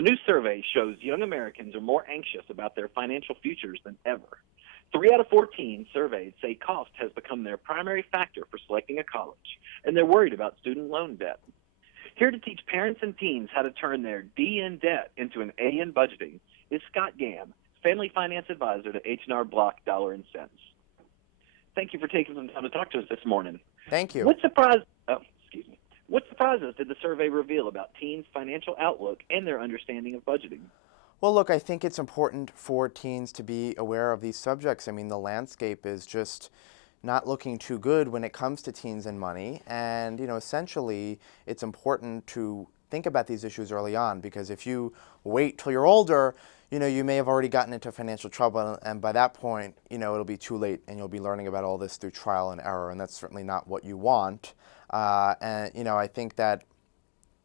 A new survey shows young Americans are more anxious about their financial futures than ever. 3 out of 4 teens surveyed say cost has become their primary factor for selecting a college, and they're worried about student loan debt. Here to teach parents and teens how to turn their D in debt into an A in budgeting is Scott Gamm, Family Finance Advisor to H&R Block Dollar and Cents. Thank you for taking some time to talk to us this morning. Thank you. What surprises did the survey reveal about teens' financial outlook and their understanding of budgeting? Well, look, I think it's important for teens to be aware of these subjects. I mean, the landscape is just not looking too good when it comes to teens and money. And, essentially, it's important to think about these issues early on, because if you wait till you're older, you may have already gotten into financial trouble, and by that point, it'll be too late, and you'll be learning about all this through trial and error, and that's certainly not what you want. I think that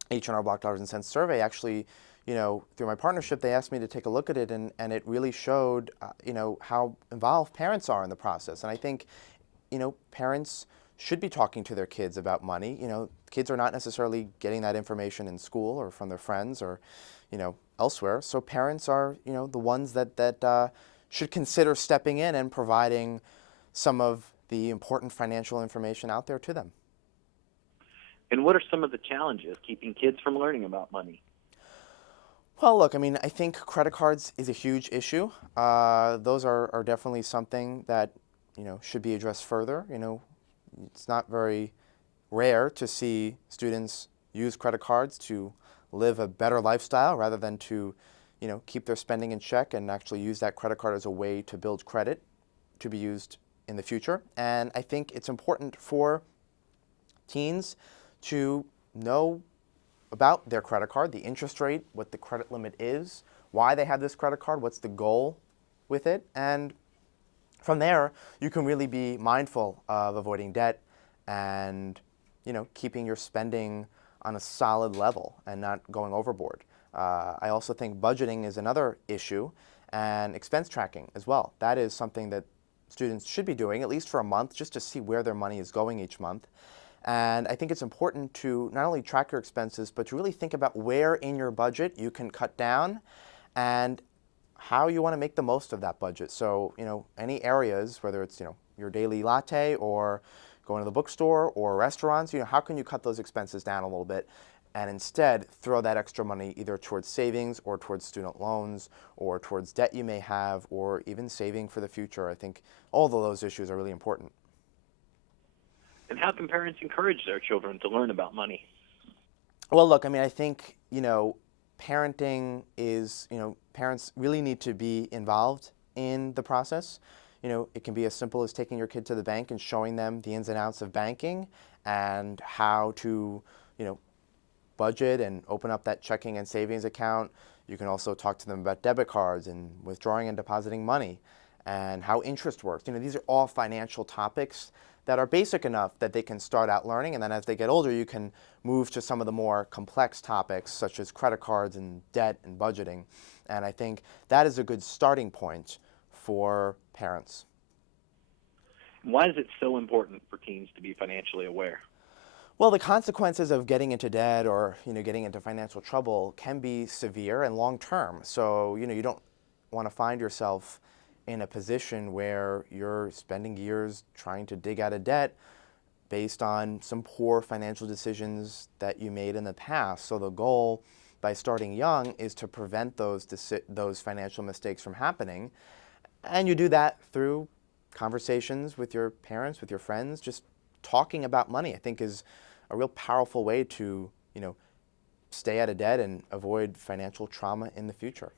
H&R Block Dollars and Cents survey actually, through my partnership, they asked me to take a look at it, and it really showed, how involved parents are in the process. And I think, parents should be talking to their kids about money. Kids are not necessarily getting that information in school or from their friends or, elsewhere. So parents are, the ones that should consider stepping in and providing some of the important financial information out there to them. And what are some of the challenges keeping kids from learning about money? Well, look, I think credit cards is a huge issue. Those are definitely something that, should be addressed further. It's not very rare to see students use credit cards to live a better lifestyle rather than to, keep their spending in check and actually use that credit card as a way to build credit to be used in the future. And I think it's important for teens to know about their credit card, the interest rate, what the credit limit is, why they have this credit card, what's the goal with it. And from there, you can really be mindful of avoiding debt and, keeping your spending on a solid level and not going overboard. I also think budgeting is another issue, and expense tracking as well. That is something that students should be doing, at least for a month, just to see where their money is going each month. And I think it's important to not only track your expenses, but to really think about where in your budget you can cut down and how you want to make the most of that budget. So, any areas, whether it's, your daily latte or going to the bookstore or restaurants, how can you cut those expenses down a little bit and instead throw that extra money either towards savings or towards student loans or towards debt you may have, or even saving for the future. I think all of those issues are really important. And how can parents encourage their children to learn about money? Well, look, I think, parenting is, parents really need to be involved in the process. It can be as simple as taking your kid to the bank and showing them the ins and outs of banking and how to, budget and open up that checking and savings account. You can also talk to them about debit cards and withdrawing and depositing money and how interest works. These are all financial topics that are basic enough that they can start out learning, and then as they get older, you can move to some of the more complex topics such as credit cards and debt and budgeting. And I think that is a good starting point for parents. Why is it so important for teens to be financially aware? Well, the consequences of getting into debt or, getting into financial trouble can be severe and long-term. So, you don't want to find yourself in a position where you're spending years trying to dig out of debt based on some poor financial decisions that you made in the past. So the goal by starting young is to prevent those financial mistakes from happening. And you do that through conversations with your parents, with your friends. Just talking about money, I think, is a real powerful way to, stay out of debt and avoid financial trauma in the future.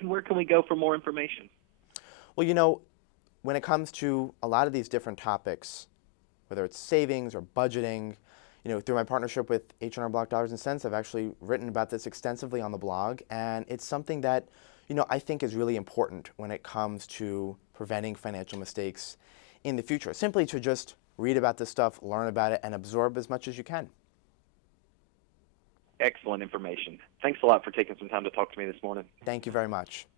And where can we go for more information? Well, when it comes to a lot of these different topics, whether it's savings or budgeting, through my partnership with H&R Block Dollars and Cents, I've actually written about this extensively on the blog, and it's something that, I think is really important when it comes to preventing financial mistakes in the future. Simply to just read about this stuff, learn about it, and absorb as much as you can. Excellent information. Thanks a lot for taking some time to talk to me this morning. Thank you very much.